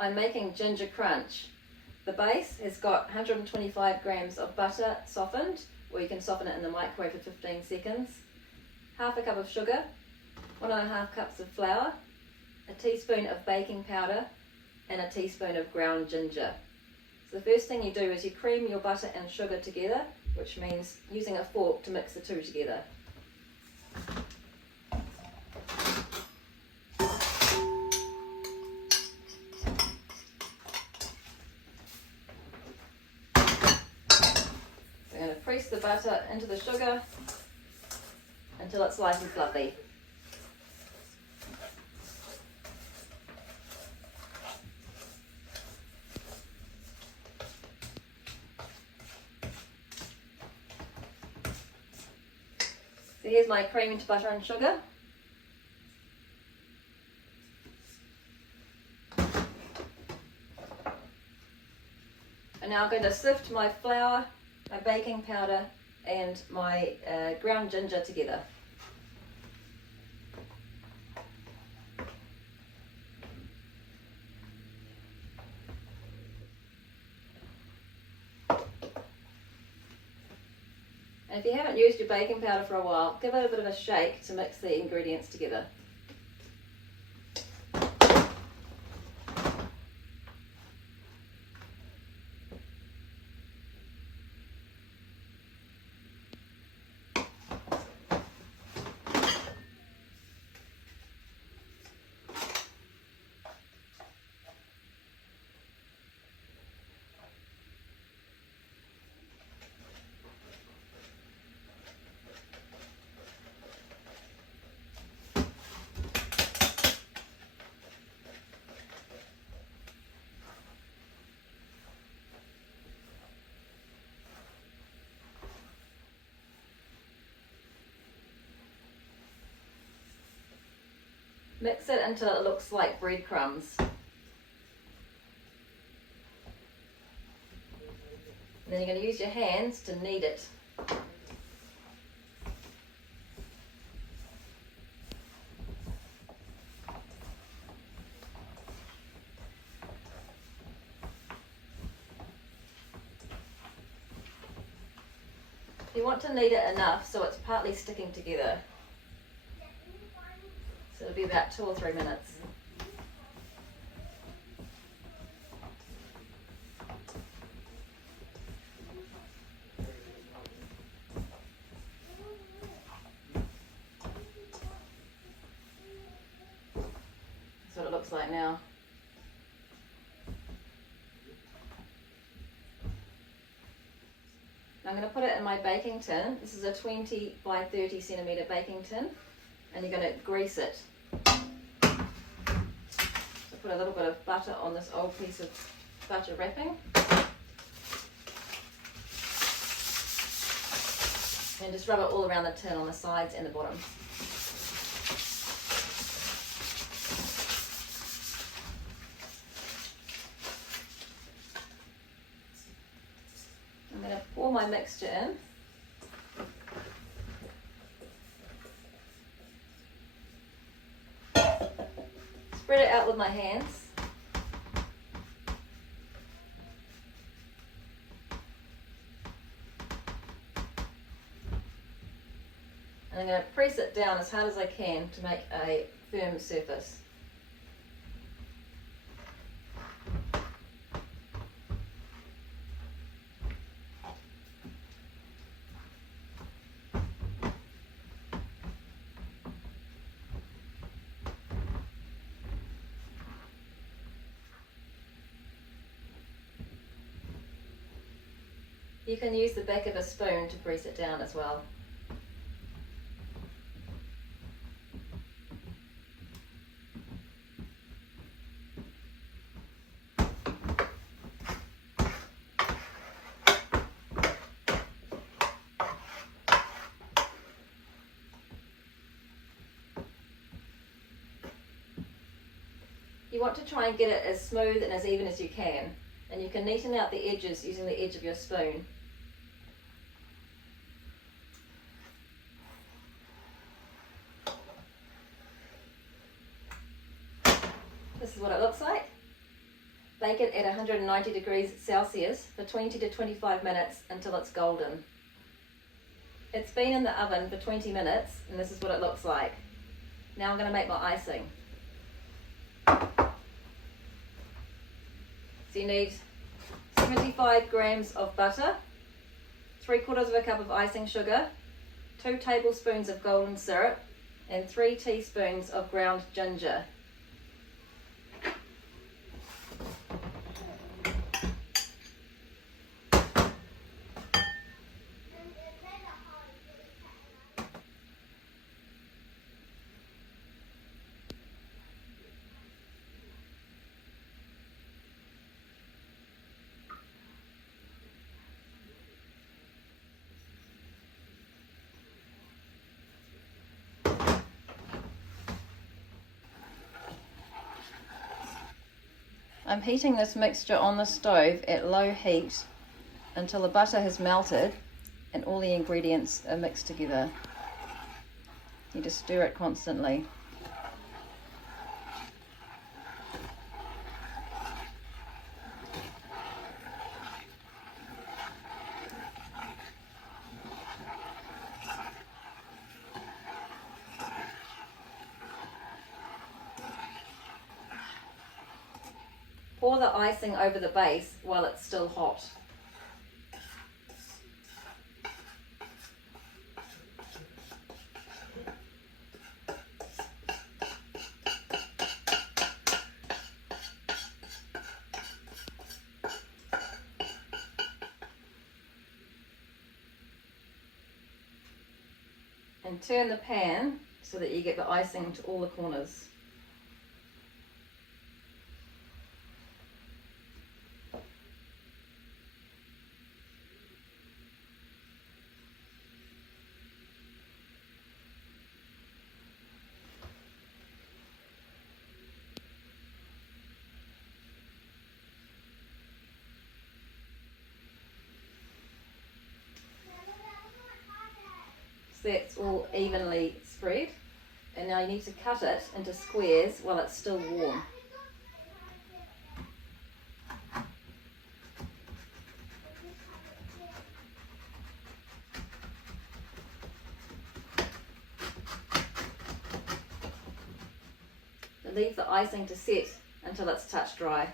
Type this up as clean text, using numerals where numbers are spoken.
I'm making ginger crunch. The base has got 125 grams of butter softened, or you can soften it in the microwave for 15 seconds, half a cup of sugar, 1.5 cups of flour, a teaspoon of baking powder, and a teaspoon of ground ginger. So the first thing you do is you cream your butter and sugar together, which means using a fork to mix the two together. We're going to press the butter into the sugar until it's light and fluffy. So here's my creamed butter and sugar. And now I'm going to sift my flour, my baking powder and my ground ginger together. And if you haven't used your baking powder for a while, give it a bit of a shake to mix the ingredients together. Mix it until it looks like breadcrumbs. And then you're going to use your hands to knead it. You want to knead it enough so it's partly sticking together. So it'll be about 2 or 3 minutes. That's what it looks like now. I'm going to put it in my baking tin. This is a 20 by 30 centimetre baking tin, and you're going to grease it. So put a little bit of butter on this old piece of butter wrapping, and just rub it all around the tin on the sides and the bottom. I'm going to pour my mixture in. Spread it out with my hands. And I'm going to press it down as hard as I can to make a firm surface. You can use the back of a spoon to press it down as well. You want to try and get it as smooth and as even as you can, and you can neaten out the edges using the edge of your spoon. This is what it looks like. Bake it at 190 degrees Celsius for 20 to 25 minutes until it's golden. It's been in the oven for 20 minutes and this is what it looks like. Now I'm going to make my icing. So you need 75 grams of butter, 3/4 cup of icing sugar, 2 tablespoons of golden syrup, and 3 teaspoons of ground ginger. I'm heating this mixture on the stove at low heat until the butter has melted and all the ingredients are mixed together. You just stir it constantly. Pour the icing over the base while it's still hot. And turn the pan so that you get the icing to all the corners. So that's all evenly spread, and now you need to cut it into squares while it's still warm. Leave the icing to set until it's touch dry.